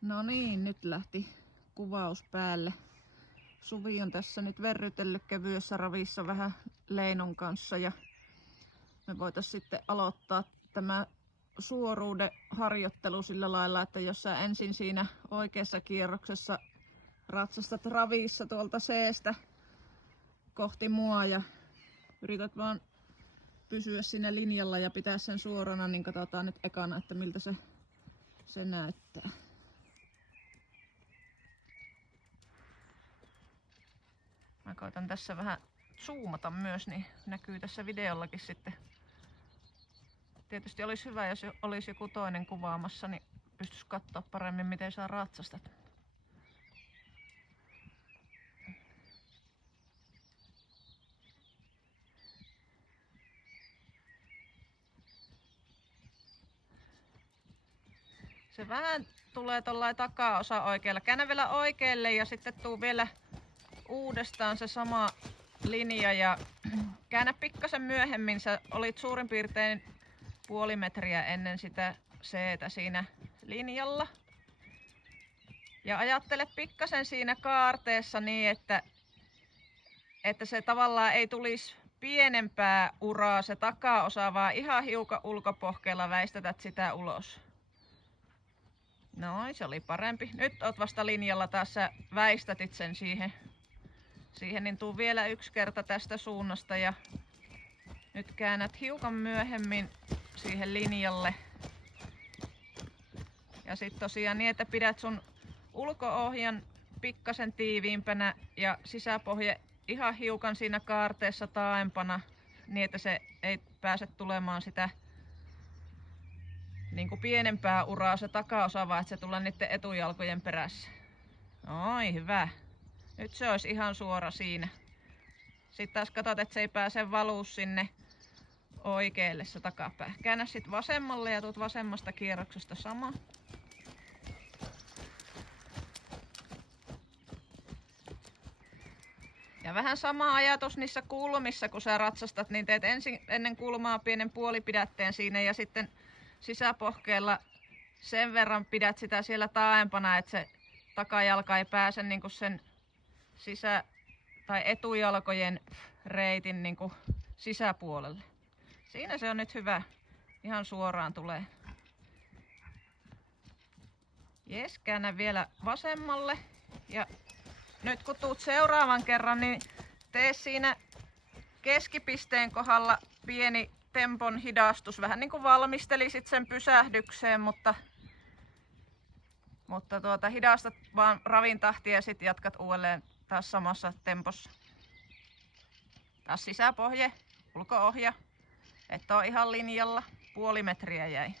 No niin, nyt lähti kuvaus päälle. Suvi on tässä nyt verrytellyt kevyessä ravissa vähän Leinon kanssa ja me voitaisiin sitten aloittaa tämä suoruuden harjoittelu sillä lailla, että jos sä ensin siinä oikeassa kierroksessa ratsastat ravissa tuolta seestä kohti mua ja yrität vaan pysyä siinä linjalla ja pitää sen suorana, niin katsotaan nyt ekana, että miltä se näyttää. Mä koitan tässä vähän zoomata myös, niin näkyy tässä videollakin sitten. Tietysti olisi hyvä, jos olisi joku toinen kuvaamassa, niin pystyisi katsoa paremmin, miten sä ratsastat. Se vähän tulee tollain takaosa oikealla. Käännä vielä oikealle ja sitten tuu vielä uudestaan se sama linja ja käännä pikkasen myöhemmin. Sä olit suurin piirtein puoli metriä ennen sitä C-tä siinä linjalla. Ja ajattele pikkasen siinä kaarteessa niin, että se tavallaan ei tulisi pienempää uraa se takaosa, vaan ihan hiukan ulkopohkeella väistetät sitä ulos. Noin, se oli parempi. Nyt oot vasta linjalla, taas sä väistätit sen siihen, niin tuu vielä yksi kerta tästä suunnasta ja nyt käännät hiukan myöhemmin siihen linjalle. Ja sit tosiaan niin, että pidät sun ulko-ohjan pikkasen tiiviimpänä ja sisäpohje ihan hiukan siinä kaarteessa taaempana, niin että se ei pääse tulemaan sitä niin kuin pienempää uraa se takaosa, vaan että se tulee niiden etujalkojen perässä. Oi, hyvä. Nyt se olisi ihan suora siinä. Sitten taas katsot, että se ei pääse valuu sinne oikealle se takapää. Käännä sitten vasemmalle ja tuut vasemmasta kierroksesta sama. Ja vähän sama ajatus niissä kulmissa, kun sä ratsastat, niin teet ensin ennen kulmaa pienen puolipidätteen siinä ja sitten sisäpohkeella sen verran pidät sitä siellä taaempana, että se takajalka ei pääse niin kuin sen tai etujalkojen reitin niin kuin sisäpuolelle. Siinä se on nyt hyvä. Ihan suoraan tulee. Jes, käännä vielä vasemmalle. Ja nyt kun tuut seuraavan kerran, niin tee siinä keskipisteen kohdalla pieni tempon hidastus. Vähän niin kuin valmistelisit sen pysähdykseen, mutta hidastat vaan ravin tahtia ja sitten jatkat uudelleen taas samassa tempossa. Taas sisäpohje, ulko-ohja. Et oo ihan linjalla. Puoli metriä jäi.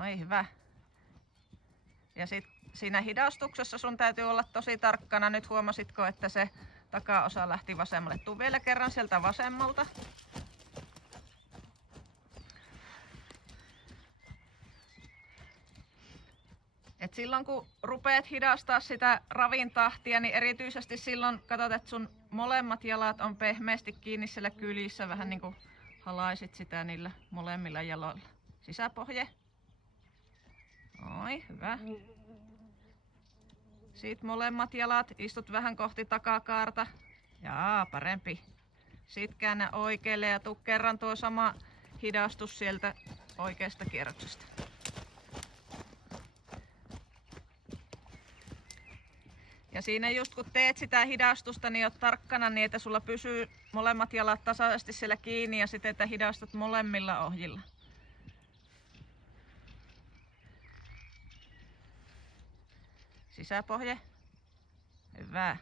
Oi, hyvä. Ja sit siinä hidastuksessa sun täytyy olla tosi tarkkana. Nyt huomasitko, että se takaosa lähti vasemmalle. Tuu vielä kerran sieltä vasemmalta. Et silloin kun rupeat hidastaa sitä ravin tahtia, niin erityisesti silloin katsot, että sun molemmat jalat on pehmeästi kiinni siellä kylissä. Vähän niin kuin halaisit sitä niillä molemmilla jaloilla. Sisäpohje. Oi, hyvä. Sitten molemmat jalat, istut vähän kohti takakaarta. Jaa, parempi. Sitten käännä oikealle ja tuu kerran tuo sama hidastus sieltä oikeasta kierroksesta. Ja siinä just kun teet sitä hidastusta, niin oot tarkkana niin, että sulla pysyy molemmat jalat tasaisesti siellä kiinni ja sitten että hidastat molemmilla ohjilla. Sisäpohje. Hyvä.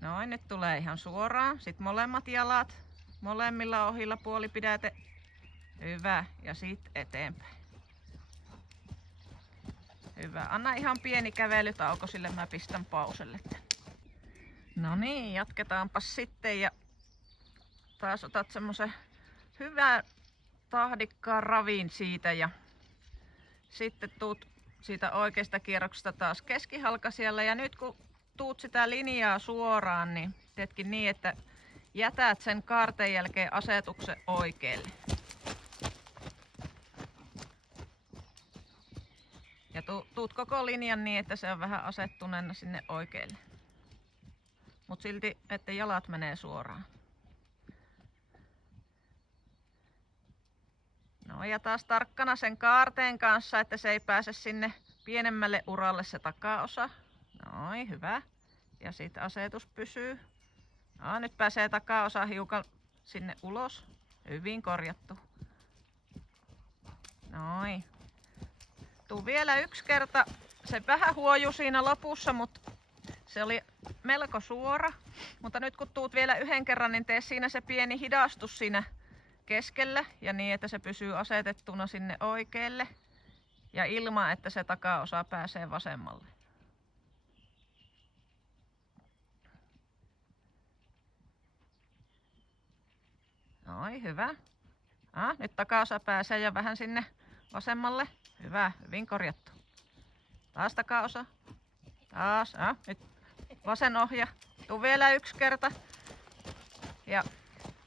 Noin, nyt tulee ihan suoraan. Sitten molemmat jalat, molemmilla ohjilla puolipidäte. Hyvä. Ja sitten eteenpäin. Hyvä. Anna ihan pieni kävelytauko, sille mä pistän pauselle. No niin, jatketaanpas sitten ja taas otat semmosen hyvän tahdikkaan ravin siitä ja sitten tuut siitä oikeasta kierroksesta taas keskihalkaisella ja nyt kun tuut sitä linjaa suoraan, niin teetkin niin, että jätät sen kaarteen jälkeen asetuksen oikealle. Ja tuut koko linjan niin, että se on vähän asettuneena sinne oikealle. Mut silti, että jalat menee suoraan. No ja taas tarkkana sen kaarteen kanssa, että se ei pääse sinne pienemmälle uralle se takaosa. Noin, hyvä. Ja sitten asetus pysyy. No, nyt pääsee takaosa hiukan sinne ulos. Hyvin korjattu. Noin. Tuu vielä yksi kerta. Se vähän huojui siinä lopussa, mutta se oli melko suora. Mutta nyt kun tuut vielä yhden kerran, niin tee siinä se pieni hidastus siinä keskellä. Ja niin, että se pysyy asetettuna sinne oikealle. Ja ilman, että se takaosa pääsee vasemmalle. Noin, hyvä. Nyt takaosa pääsee ja vähän sinne vasemmalle. Hyvä, hyvin korjattu. Taas takaosa. Taas. Nyt vasen ohja. Tuu vielä yksi kerta. Ja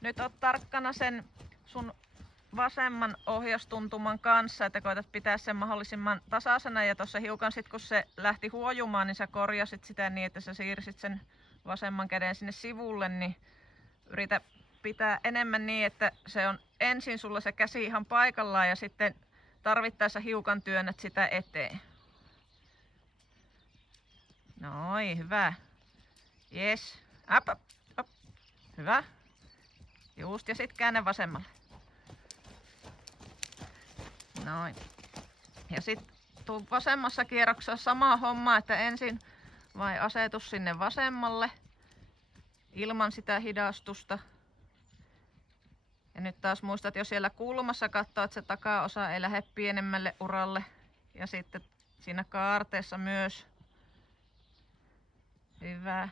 nyt oot tarkkana sen sun vasemman ohjastuntuman kanssa, että koetat pitää sen mahdollisimman tasaisena. Ja tuossa hiukan sit kun se lähti huojumaan, niin sä korjasit sitä niin, että sä siirsit sen vasemman käden sinne sivulle, niin yritä pitää enemmän niin, että se on ensin sulla se käsi ihan paikallaan ja sitten tarvittaessa hiukan työnnät sitä eteen. Noin, hyvä. Yes. Up. Hyvä. Just, ja sit käännä vasemmalle. Noin. Ja sit tuu vasemmassa kierroksessa sama homma, että ensin vai asetus sinne vasemmalle ilman sitä hidastusta. Ja nyt taas muistat jo siellä kulmassa katsoa, että se takaosa ei lähde pienemmälle uralle. Ja sitten siinä kaarteessa myös. Hyvä.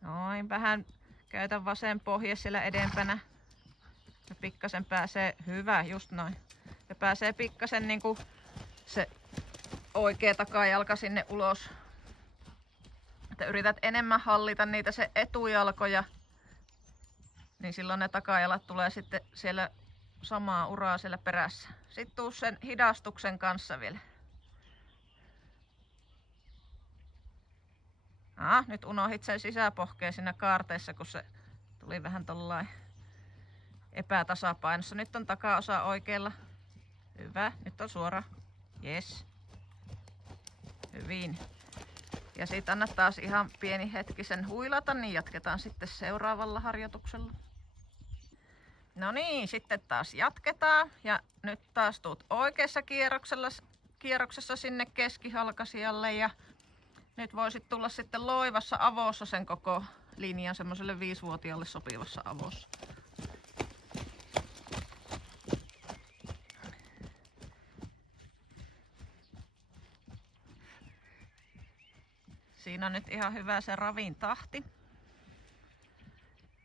Noin, vähän käytä vasen pohje siellä edempänä. Ja pikkasen pääsee, hyvä, just noin. Ja pääsee pikkasen niinku se oikea takajalka sinne ulos. Että yrität enemmän hallita niitä se etujalkoja. Niin silloin ne takajalat tulee sitten siellä samaa uraa siellä perässä. Sitten tuu sen hidastuksen kanssa vielä. Nyt unohdit sen sisäpohkeen siinä kaarteessa, kun se tuli vähän tollain epätasapainossa. Nyt on takaosa oikealla. Hyvä. Nyt on suora. Yes. Hyvin. Ja sit anna taas ihan pieni hetki sen huilata, niin jatketaan sitten seuraavalla harjoituksella. No niin, sitten taas jatketaan. Ja nyt taas tuut oikeassa kierroksessa sinne keskihalkasijalle. Ja nyt voisit tulla sitten loivassa avossa sen koko linjan semmoiselle 5-vuotiaalle sopivassa avossa. Siinä on nyt ihan hyvä se ravin tahti.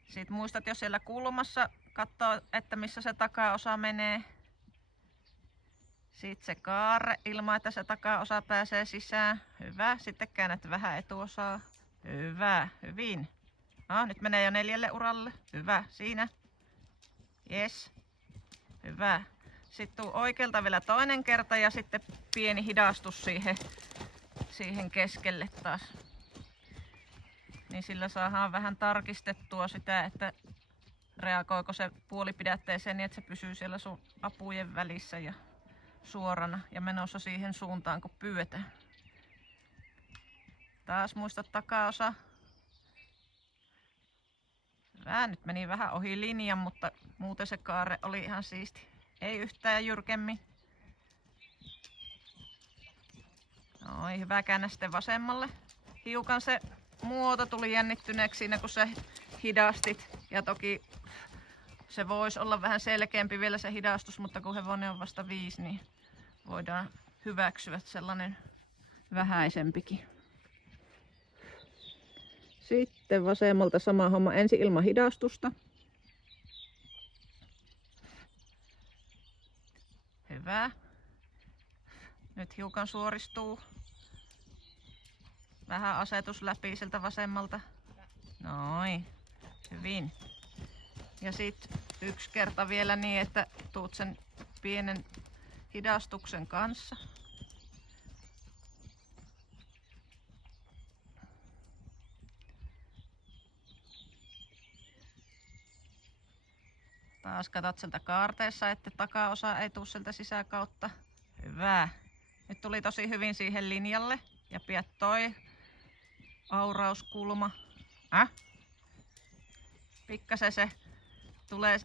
Sitten muistat jo siellä kulmassa katsoa, että missä se takaosa menee. Sitten se kaarre ilman, että se takaosa pääsee sisään. Hyvä. Sitten käännät vähän etuosaa. Hyvä. Hyvin. Nyt menee jo 4. uralle. Hyvä. Siinä. Yes. Hyvä. Sitten tuu oikealta vielä toinen kerta ja sitten pieni hidastus siihen keskelle taas. Niin sillä saadaan vähän tarkistettua sitä, että reagoiko se puolipidätteeseen niin, että se pysyy siellä sun apujen välissä ja suorana ja menossa siihen suuntaan, kun pyydetään. Taas muista takaosa. Hyvä, nyt meni vähän ohi linjan, mutta muuten se kaarre oli ihan siisti. Ei yhtään jyrkemmin. Noin, hyvä, käännä sitten vasemmalle. Hiukan se muoto tuli jännittyneeksi siinä, kun sä hidastit. Ja toki se voisi olla vähän selkeämpi vielä se hidastus, mutta kun hevonen on vasta 5, niin voidaan hyväksyä sellainen vähäisempikin. Sitten vasemmalta sama homma, ensin ilman hidastusta. Hyvä. Nyt hiukan suoristuu. Vähän asetus läpi sieltä vasemmalta. Noin. Hyvin. Ja sitten yksi kerta vielä niin, että tuut sen pienen hidastuksen kanssa. Taas katot sieltä kaarteessa, että takaosa ei tuu sieltä sisäkautta. Hyvä. Nyt tuli tosi hyvin siihen linjalle. Ja pidät toi aurauskulma. Pikkasen se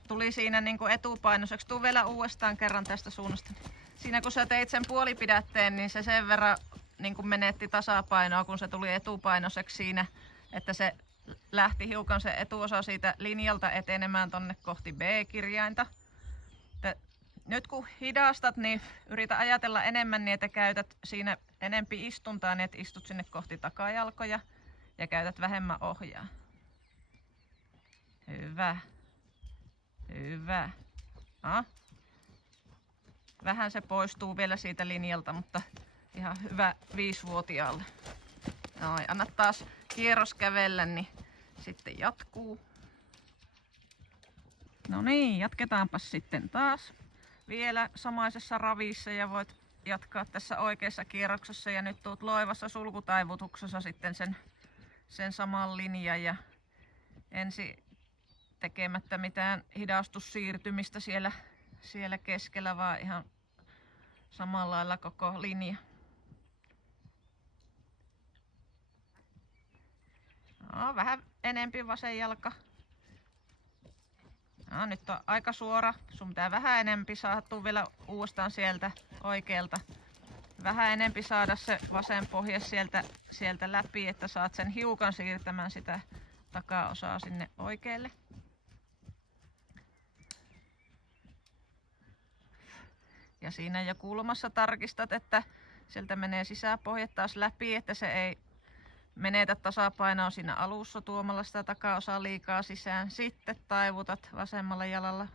tuli siinä niinku etupainoiseksi. Tuu vielä uudestaan kerran tästä suunnasta. Siinä kun sä teit sen puolipidätteen, niin se sen verran niinku menetti tasapainoa, kun se tuli etupainoiseksi siinä, että se lähti hiukan se etuosa siitä linjalta etenemään tonne kohti B-kirjainta. Nyt kun hidastat, niin yritä ajatella enemmän niin, että käytät siinä enempi istuntaa, niin että istut sinne kohti takajalkoja ja käytät vähemmän ohjaa. Hyvä. Hyvä. Vähän se poistuu vielä siitä linjalta, mutta ihan hyvä 5-vuotiaalle. Noin, anna taas kierros kävellä, niin sitten jatkuu. No niin, jatketaanpas sitten taas. Vielä samaisessa ravissa ja voit jatkaa tässä oikeassa kierroksessa ja nyt tuut loivassa sulkutaivutuksessa sitten sen saman linjan ja ensi tekemättä mitään hidastussiirtymistä siellä keskellä, vaan ihan samalla lailla koko linja. No, vähän enempi vasen jalka. No, nyt on aika suora. Sun pitää vähän enempi saada, tuu vielä uudestaan sieltä oikealta. Vähän enempi saada se vasen pohje sieltä läpi, että saat sen hiukan siirtämään sitä takaosaa sinne oikealle. Ja siinä jo kulmassa tarkistat, että sieltä menee sisäpohje taas läpi, että se ei menetä tasapainoa siinä alussa tuomalla sitä takaosaa liikaa sisään. Sitten taivutat vasemmalla jalalla.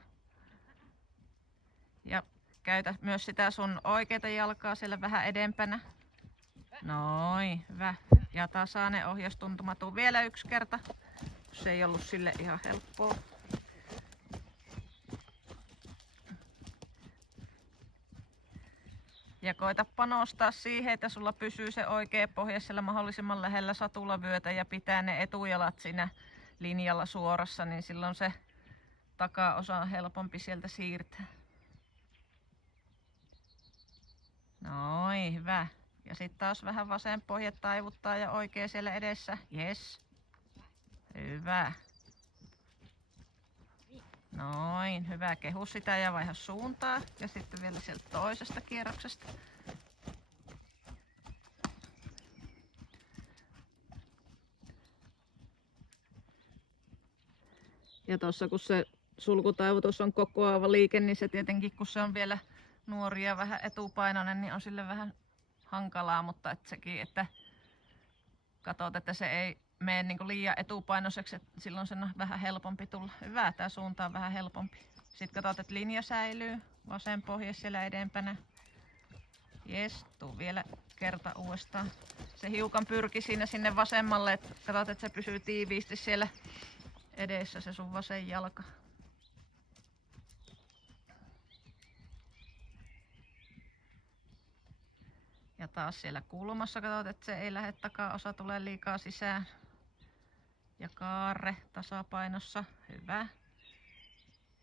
Ja käytä myös sitä sun oikeata jalkaa siellä vähän edempänä. Noin, hyvä. Ja tasainen ohjaustuntuma. Tuu vielä yksi kerta. Se ei ollut sille ihan helppoa. Ja koita panostaa siihen, että sulla pysyy se oikea pohja siellä mahdollisimman lähellä satulavyötä ja pitää ne etujalat siinä linjalla suorassa, niin silloin se takaosa on helpompi sieltä siirtää. Noin, hyvä. Ja sitten taas vähän vasen pohja taivuttaa ja oikea siellä edessä. Yes. Hyvä. Noin, hyvä. Kehu sitä ja vaiha suuntaa. Ja sitten vielä sieltä toisesta kierroksesta. Ja tossa kun se sulkutaivutus on kokoava liike, niin se tietenkin kun se on vielä nuori ja vähän etupainoinen, niin on sille vähän hankalaa, mutta et sekin, että katsot, että se ei mene niin liian etupainoiseksi, että silloin sen on vähän helpompi tulla. Hyvä, tää suunta on vähän helpompi. Sitten katsot, että linja säilyy, vasen pohja siellä edempänä. Jes, tuu vielä kerta uudestaan. Se hiukan pyrki siinä sinne vasemmalle, että katsot, että se pysyy tiiviisti siellä edessä se sun vasen jalka. Ja taas siellä kulmassa katsot, että se ei lähde takaosa tulee liikaa sisään. Ja kaarre tasapainossa, hyvä.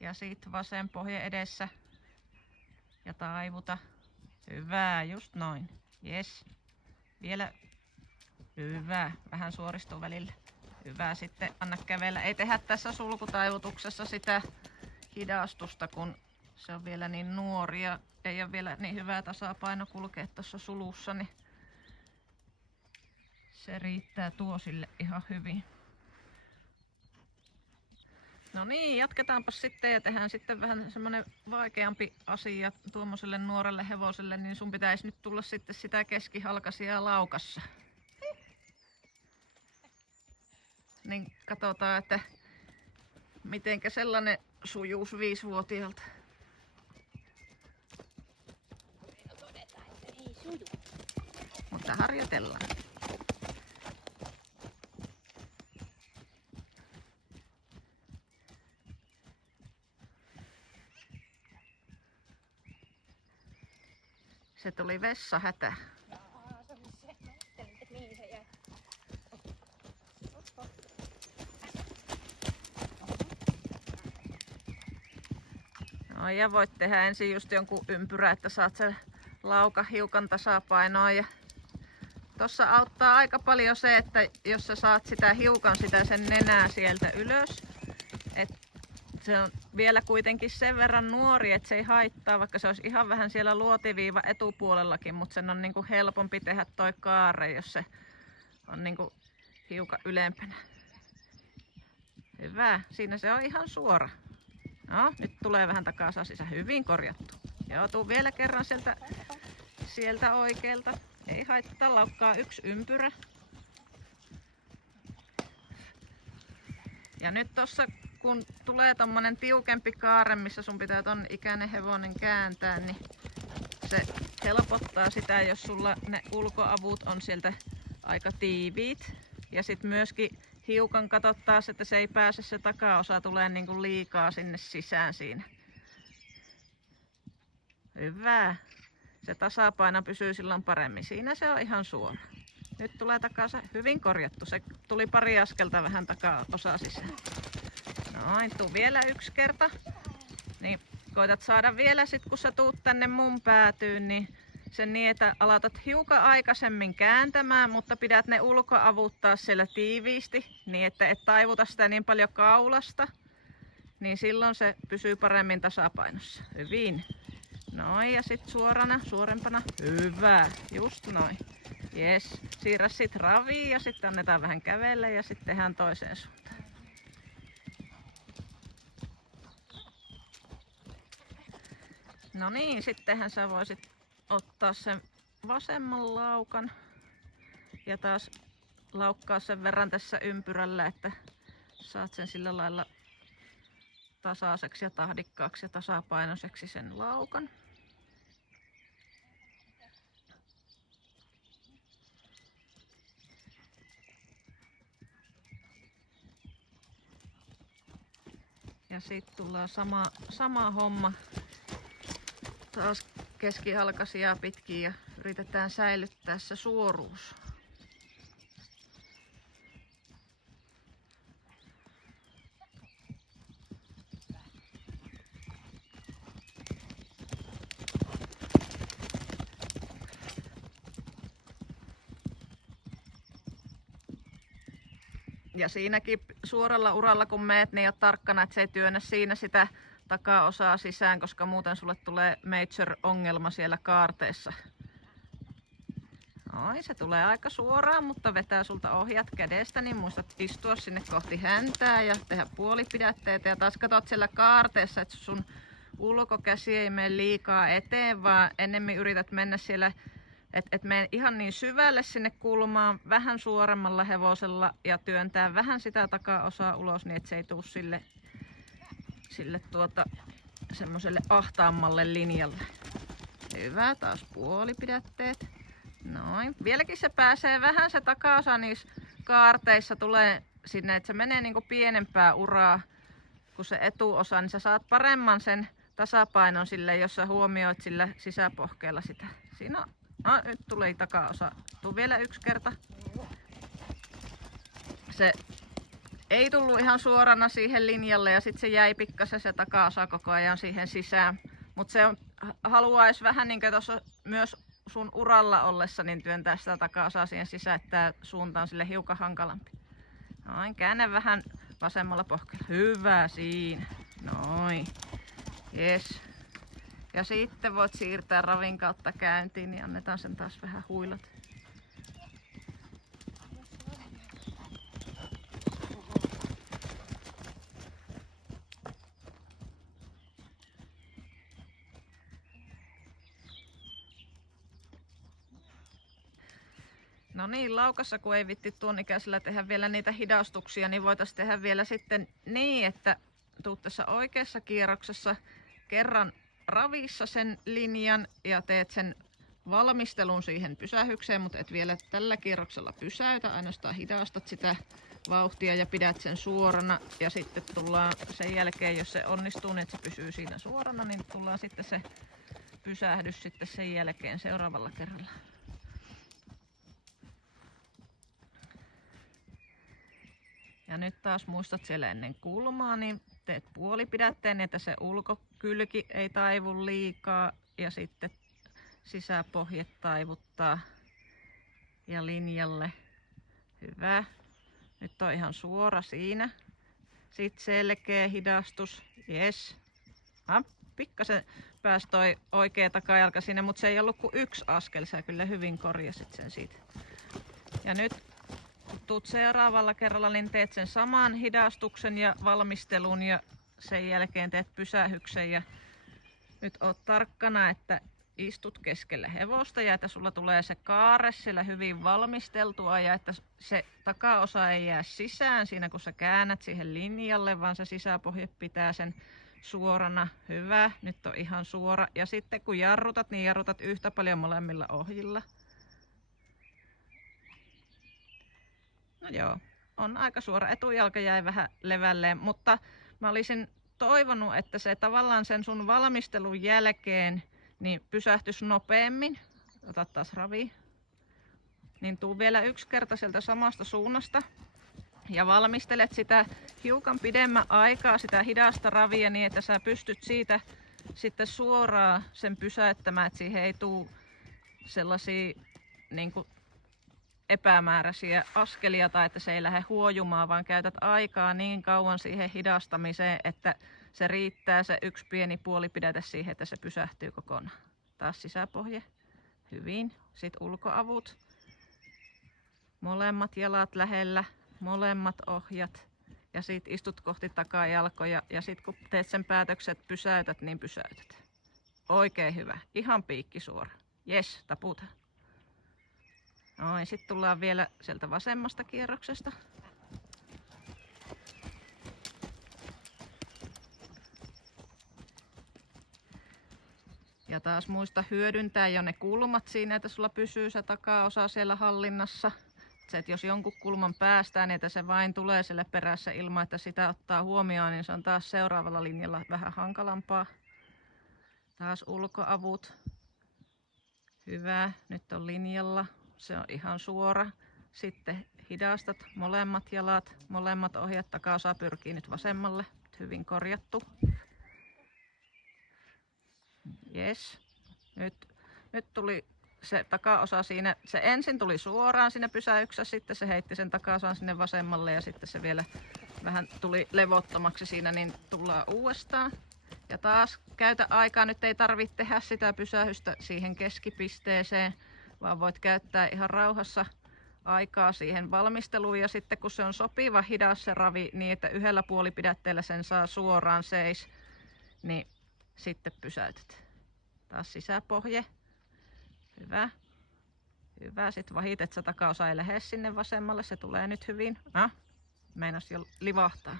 Ja sit vasen pohja edessä. Ja taivuta. Hyvä, just noin. Yes. Vielä. Hyvä, vähän suoristuu välillä. Hyvä, sitten anna kävellä. Ei tehdä tässä sulkutaivutuksessa sitä hidastusta, kun se on vielä niin nuori ja ei ole vielä niin hyvä tasapaino kulkea tuossa sulussa, niin se riittää tuo sille ihan hyvin. No niin, jatketaanpas sitten ja tehdään sitten vähän semmonen vaikeampi asia tuommoiselle nuorelle hevoselle, niin sun pitäisi nyt tulla sitten sitä keskihalkaisia laukassa. Niin katsotaan, että mitenkä sellainen sujuus 5-vuotiaalta. Todetaan, että ei suju. Mutta harjoitellaan. Se tuli vessahätä. Jaa, se oli se. Mä ajattelin, että mihin se jäi. No, ja voit tehdä ensin just jonkun ympyrä, että saat sen lauka hiukan tasapainoa. Ja tossa auttaa aika paljon se, että jos sä saat sitä hiukan sen nenää sieltä ylös, että se on vielä kuitenkin sen verran nuori, että se ei haittaa, vaikka se olisi ihan vähän siellä luotiviiva etupuolellakin, mutta sen on niinku helpompi tehdä toi kaare, jos se on niinku hiukan ylempänä. Hyvä, siinä se on ihan suora. No, nyt tulee vähän takaisin sisään. Hyvin korjattu. Joo, tuu vielä kerran sieltä oikealta. Ei haittaa, laukkaa yksi ympyrä. Ja nyt tossa kun tulee tommonen tiukempi kaare, missä sun pitää ton ikäinen hevonen kääntää, niin se helpottaa sitä, jos sulla ne ulkoavut on sieltä aika tiiviit. Ja sit myöskin hiukan katsottaa, että se ei pääse se takaosa tulee niinku liikaa sinne sisään siinä. Hyvä. Se tasapaino pysyy silloin paremmin. Siinä se on ihan suora. Nyt tulee takaisin. Hyvin korjattu. Se tuli pari askelta vähän takaosa sisään. Noin, tuu vielä yksi kerta. Niin koitat saada vielä sit, kun sä tuut tänne mun päätyyn, niin sen niin, että aloitat hiukan aikaisemmin kääntämään, mutta pidät ne ulkoavuttaa siellä tiiviisti, niin että et taivuta sitä niin paljon kaulasta, niin silloin se pysyy paremmin tasapainossa. Hyvin. Noin, ja sit suorempana. Hyvä. Just noin. Jes. Siirrä sit raviin ja sitten annetaan vähän kävellä ja sitten tehdään toiseen suuntaan. No niin, sittenhän sä voisit ottaa sen vasemman laukan ja taas laukkaa sen verran tässä ympyrällä, että saat sen sillä lailla tasaiseksi ja tahdikkaaksi ja tasapainoiseksi sen laukan. Ja sitten tullaan sama homma taas keskihalkaisia pitkin ja yritetään säilyttää se suoruus. Ja siinäkin suoralla uralla kun meet, niin oot tarkkana, että se ei työnnä siinä sitä takaosaa sisään, koska muuten sulle tulee major-ongelma siellä kaarteessa. Noin, se tulee aika suoraan, mutta vetää sulta ohjat kädestä, niin muistat istua sinne kohti häntää ja tehdä puolipidätteitä. Ja taas katsot siellä kaarteessa, että sun ulkokäsi ei mene liikaa eteen, vaan ennemmin yrität mennä siellä, että mene ihan niin syvälle sinne kulmaan, vähän suoremmalla hevosella ja työntää vähän sitä takaosaa ulos, niin että se ei tule sille semmoiselle ahtaammalle linjalle. Hyvä, taas puolipidätteet. Noin. Vieläkin se pääsee vähän se takaosa niissä kaarteissa tulee sinne, että se menee niinku pienempää uraa kuin se etuosa, niin sä saat paremman sen tasapainon sille, jos sä huomioit sillä sisäpohkeella sitä. Siinä on, no, nyt tuli takaosa. Tuu vielä yksi kerta. Se ei tullut ihan suorana siihen linjalle ja sitten se jäi pikkasen se takaosa koko ajan siihen sisään. Mutta se haluaisi vähän niin kuin tuossa myös sun uralla ollessa niin työntää sitä takaosaa siihen sisään, että tää suunta on sille hiukan hankalampi. Noin, käännä vähän vasemmalla pohkeella. Hyvä siinä. Noin. Jes. Ja sitten voit siirtää ravin kautta käyntiin, niin annetaan sen taas vähän huilat. No niin, laukassa kun ei vitti tuon ikäisellä tehdä vielä niitä hidastuksia, niin voitaisiin tehdä vielä sitten niin, että tuut tässä oikeassa kierroksessa kerran ravissa sen linjan ja teet sen valmistelun siihen pysähykseen, mutta et vielä tällä kierroksella pysäytä, ainoastaan hidastat sitä vauhtia ja pidät sen suorana ja sitten tullaan sen jälkeen, jos se onnistuu, niin että se pysyy siinä suorana, niin tullaan sitten se pysähdy sitten sen jälkeen seuraavalla kerralla. Ja nyt taas muistat siellä ennen kulmaa, niin teet puolipidätteen, että se ulkokylki ei taivu liikaa ja sitten sisäpohje taivuttaa ja linjalle. Hyvä. Nyt on ihan suora siinä. Sitten selkeä hidastus. Yes. Pikkasen pääsi toi oikea takajalka sinne, mutta se ei ollut kuin yksi askel. Sä kyllä hyvin korjasit sen siitä. Ja nyt kun tuut seuraavalla kerralla, niin teet sen saman hidastuksen ja valmistelun ja sen jälkeen teet pysähyksen. Ja nyt oot tarkkana, että istut keskellä hevosta ja että sulla tulee se kaare siellä hyvin valmisteltua ja että se takaosa ei jää sisään siinä kun sä käännät siihen linjalle, vaan se sisäpohje pitää sen suorana. Hyvä, nyt on ihan suora. Ja sitten kun jarrutat, niin jarrutat yhtä paljon molemmilla ohjilla. No joo, on aika suora. Etujalka jäi vähän levälleen, mutta mä olisin toivonut, että se tavallaan sen sun valmistelun jälkeen niin pysähtys nopeammin. Ota taas ravi. Niin tuu vielä yksi kerta sieltä samasta suunnasta ja valmistelet sitä hiukan pidemmän aikaa, sitä hidasta ravia niin, että sä pystyt siitä sitten suoraan sen pysäyttämään, että siihen ei tuu sellaisia niin kuin epämääräisiä askelia tai että se ei lähde huojumaan, vaan käytät aikaa niin kauan siihen hidastamiseen, että se riittää se yksi pieni puolipidäte siihen, että se pysähtyy kokonaan. Taas sisäpohje. Hyvin. Sitten ulkoavut. Molemmat jalat lähellä, molemmat ohjat. Ja sitten istut kohti takajalkoja ja sitten kun teet sen päätöksen, että pysäytät, niin pysäytät. Oikein hyvä. Ihan piikki suora. Jes, taputa. Noin, sitten tullaan vielä sieltä vasemmasta kierroksesta. Ja taas muista hyödyntää jo ne kulmat siinä, että sulla pysyy se takaosa siellä hallinnassa. Se, että jos jonkun kulman päästää, niin että se vain tulee sille perässä ilman, että sitä ottaa huomioon, niin se on taas seuraavalla linjalla vähän hankalampaa. Taas ulkoavut. Hyvä, nyt on linjalla. Se on ihan suora. Sitten hidastat molemmat jalat, molemmat ohjat, takaosa pyrkii nyt vasemmalle. Hyvin korjattu. Yes. Nyt tuli se takaosa siinä, se ensin tuli suoraan sinne pysäyksessä, sitten se heitti sen takaosan sinne vasemmalle ja sitten se vielä vähän tuli levottomaksi siinä, niin tullaan uudestaan. Ja taas käytä aikaa, nyt ei tarvitse tehdä sitä pysähystä siihen keskipisteeseen, vaan voit käyttää ihan rauhassa aikaa siihen valmisteluun ja sitten kun se on sopiva hidas se ravi niin, että yhdellä puolipidätteellä sen saa suoraan seis, niin sitten pysäytät. Taas sisäpohje. Hyvä. Hyvä. Sitten vahit, että se takaosa ei lähde sinne vasemmalle. Se tulee nyt hyvin. Meinas jo livahtaa.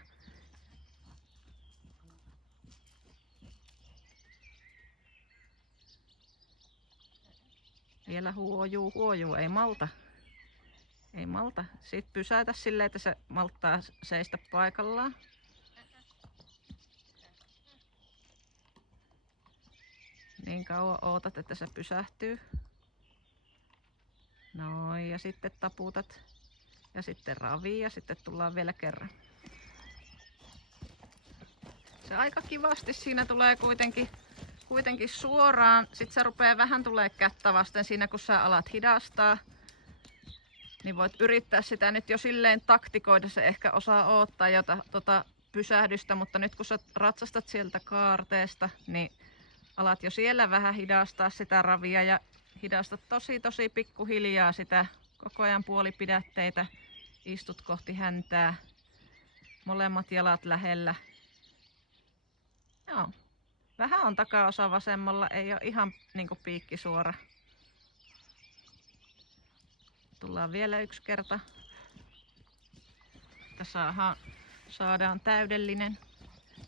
Vielä huojuu. Ei malta. Ei malta. Sitten pysäytä silleen, että se malttaa seistä paikallaan. Niin kauan ootat, että se pysähtyy. Noin, ja sitten taputat. Ja sitten ravi ja sitten tullaan vielä kerran. Se aika kivasti siinä tulee kuitenkin suoraan. Sitten se rupeaa vähän tulee kättä vasten siinä, kun sä alat hidastaa. Niin voit yrittää sitä nyt jo silleen taktikoida. Se ehkä osaa odottaa jo pysähdystä, mutta nyt kun sä ratsastat sieltä kaarteesta, niin alat jo siellä vähän hidastaa sitä ravia ja hidastat tosi pikkuhiljaa sitä koko ajan puolipidätteitä. Istut kohti häntää, molemmat jalat lähellä. Joo. Vähän on takaosa vasemmalla, ei ole ihan niinku piikki suora. Tullaan vielä yksi kerta. Että saadaan täydellinen.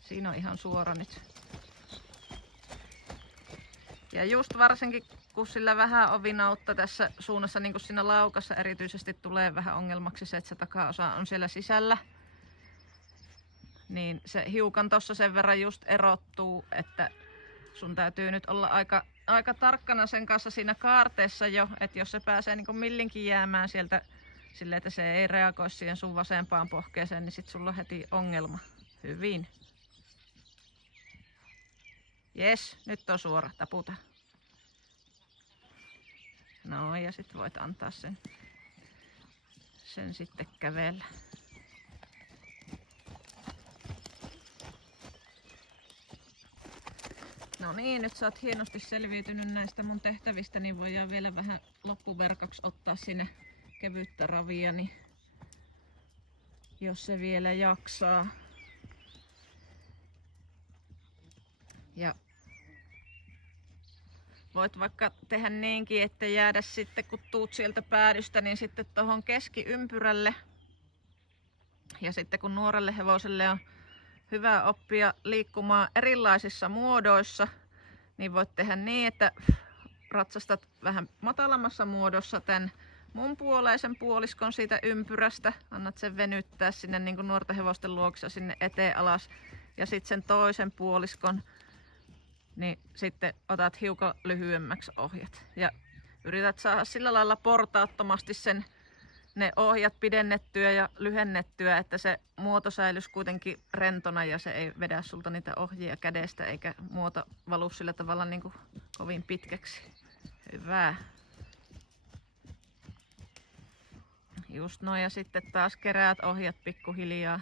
Siinä on ihan suora nyt. Ja just varsinkin kun sillä vähän ovinautta tässä suunnassa, niin kuin siinä laukassa erityisesti tulee vähän ongelmaksi se, että se takaosa on siellä sisällä. Niin se hiukan tossa sen verran just erottuu, että sun täytyy nyt olla aika tarkkana sen kanssa siinä kaarteessa jo, että jos se pääsee niin kuin millinkin jäämään sieltä silleen, että se ei reagoi siihen sun vasempaan pohkeeseen, niin sit sulla on heti ongelma. Hyvin. Jes, nyt on suora, taputa. No ja sit voit antaa sen sitten kävellä. No niin, nyt sä oot hienosti selviytynyt näistä mun tehtävistä, niin voidaan vielä vähän loppuverkaksi ottaa sinne kevyttä ravia, niin jos se vielä jaksaa. Ja voit vaikka tehdä niinkin, että jäädä sitten kun tuut sieltä päädystä, niin sitten tohon keskiympyrälle. Ja sitten kun nuorelle hevoselle on hyvä oppia liikkumaan erilaisissa muodoissa, niin voit tehdä niin, että ratsastat vähän matalammassa muodossa tämän mun puoleisen puoliskon siitä ympyrästä. Annat sen venyttää sinne niin kuin nuorten hevosten luokse sinne eteen alas. Ja sitten sen toisen puoliskon, niin sitten otat hiukan lyhyemmäksi ohjat. Ja yrität saada sillä lailla portaattomasti ne ohjat pidennettyä ja lyhennettyä, että se muoto säilyisi kuitenkin rentona ja se ei vedä sulta niitä ohjia kädestä eikä muoto valu sillä tavalla niin kuin kovin pitkäksi. Hyvä. Just noin, ja sitten taas keräät ohjat pikkuhiljaa.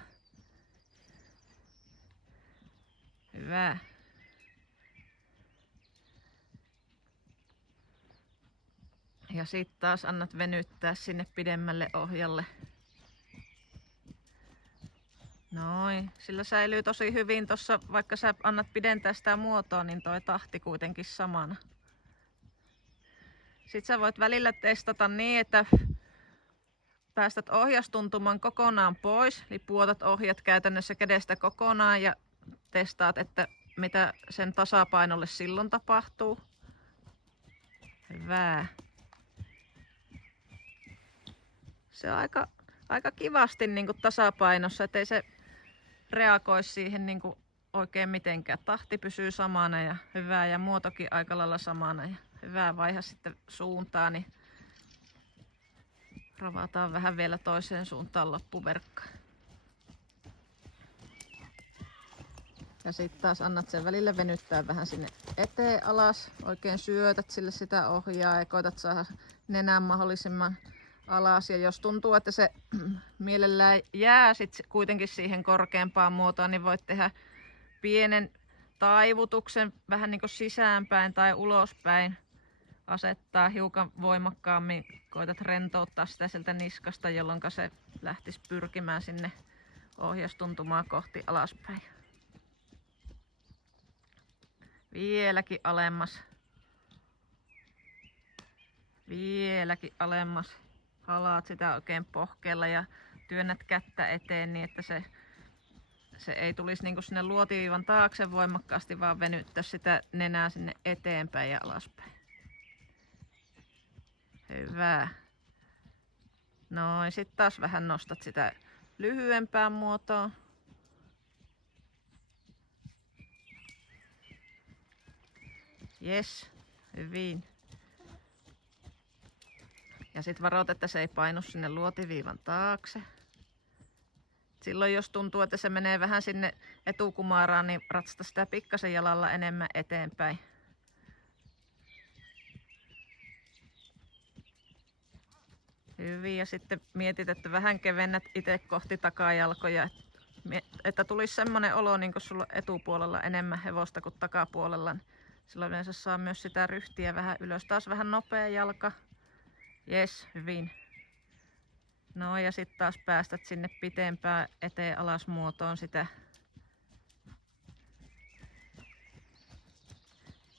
Hyvä. Ja sitten taas annat venyttää sinne pidemmälle ohjalle. Noin, sillä säilyy tosi hyvin tossa, vaikka sä annat pidentää sitä muotoa, niin toi tahti kuitenkin samana. Sitten sä voit välillä testata niin, että päästät ohjastuntuman kokonaan pois, eli puotat ohjat käytännössä kädestä kokonaan ja testaat, että mitä sen tasapainolle silloin tapahtuu. Hyvä. Se on aika kivasti niin kuin tasapainossa, ettei se reagoi siihen niin kuin oikein mitenkään. Tahti pysyy samana ja hyvä, ja muotokin aika lailla samana. Ja hyvä, vaiha sitten suuntaan, niin ravataan vähän vielä toiseen suuntaan loppuverkka. Ja sitten taas annat sen välillä venyttää vähän sinne eteen alas. Oikein syötät sille sitä ohjaa ja koetat saada nenän mahdollisimman alas. Ja jos tuntuu, että se mielellään jää sit kuitenkin siihen korkeampaan muotoon, niin voit tehdä pienen taivutuksen vähän niin kuin sisäänpäin tai ulospäin. Asettaa hiukan voimakkaammin, koetat rentouttaa sitä sieltä niskasta, jolloin se lähtisi pyrkimään sinne ohjastuntumaa kohti alaspäin. Vieläkin alemmas. Vieläkin alemmas. Halaat sitä oikein pohkeella ja työnnät kättä eteen niin, että se ei tulisi niinku sinne luotiviivan taakse voimakkaasti, vaan venyttää sitä nenää sinne eteenpäin ja alaspäin. Hyvä. Noin, sitten taas vähän nostat sitä lyhyempää muotoa. Jes, hyvin. Ja sitten varoit, että se ei painu sinne luotiviivan taakse. Silloin jos tuntuu, että se menee vähän sinne etukumaraan, niin ratsasta sitä pikkasen jalalla enemmän eteenpäin. Hyvin, ja sitten mietit, että vähän kevennät itse kohti takajalkoja, että tulisi semmoinen olo, niin kuin sulla etupuolella enemmän hevosta kuin takapuolella. Silloin yleensä saa myös sitä ryhtiä vähän ylös. Taas vähän nopea jalka. Jes, hyvin. No ja sitten taas päästät sinne pitempään eteen alas muotoon sitä.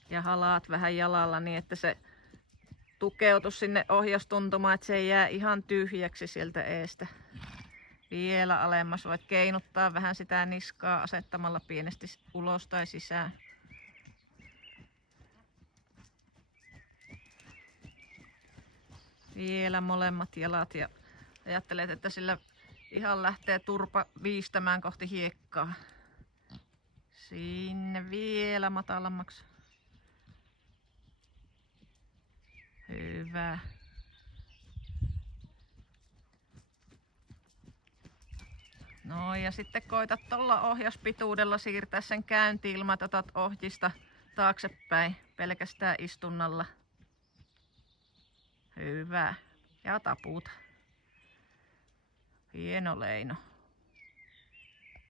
Ja halaat vähän jalalla niin, että se tukeutus sinne ohjastuntumaan, että se ei jää ihan tyhjäksi sieltä eestä. Vielä alemmas voit keinuttaa vähän sitä niskaa asettamalla pienesti ulos tai sisään. Vielä molemmat jalat ja ajattelet, että sillä ihan lähtee turpa viistämään kohti hiekkaa. Sinne vielä matalammaksi. Hyvä. No ja sitten koitat tuolla ohjaspituudella siirtää sen käyntiin ilman, että otat ohjista taaksepäin pelkästään istunnalla. Hyvä. Ja taputa. Hieno leino.